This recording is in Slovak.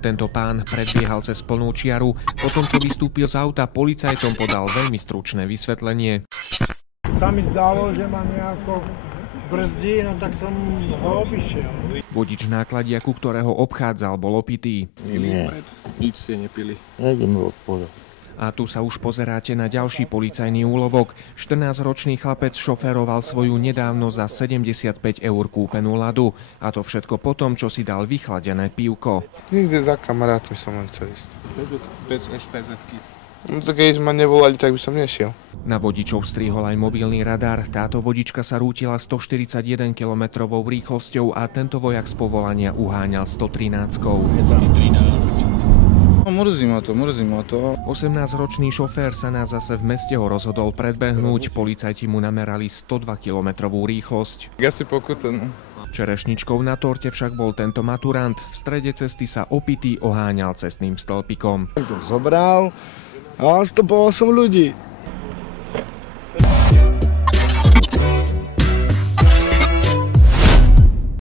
Tento pán predbiehal cez plnú čiaru. Potom, čo vystúpil z auta, policajtom podal veľmi stručné vysvetlenie. Sa mi zdalo, že ma nejako brzdí, no tak som ho obišiel. Vodič nákladiaku, ktorého obchádzal, bol opitý. Nie. Nič ste nepili. Nejdem odpovedať. A tu sa už pozeráte na ďalší policajný úlovok. 14-ročný chlapec šoféroval svoju nedávno za 75 eur kúpenú Ladu. A to všetko po tom, čo si dal vychladené pivko. Nikde za kamarátmi som len chcel ísť. Bez SPZ-ky. No to keď ma nevolali, tak by som nešiel. Na vodičov strihol aj mobilný radar. Táto vodička sa rútila 141 km rýchlosťou a tento vojak z povolania uháňal 113-kou. Mrzí ma to. 18-ročný šofér sa nás zase v meste ho rozhodol predbehnúť. Policajti mu namerali 102 km rýchlosť. Asi pokuta, no. Čerešničkou na torte však bol tento maturant. V strede cesty sa opitý oháňal cestným stĺpikom. To zobral a stopoval som ľudí.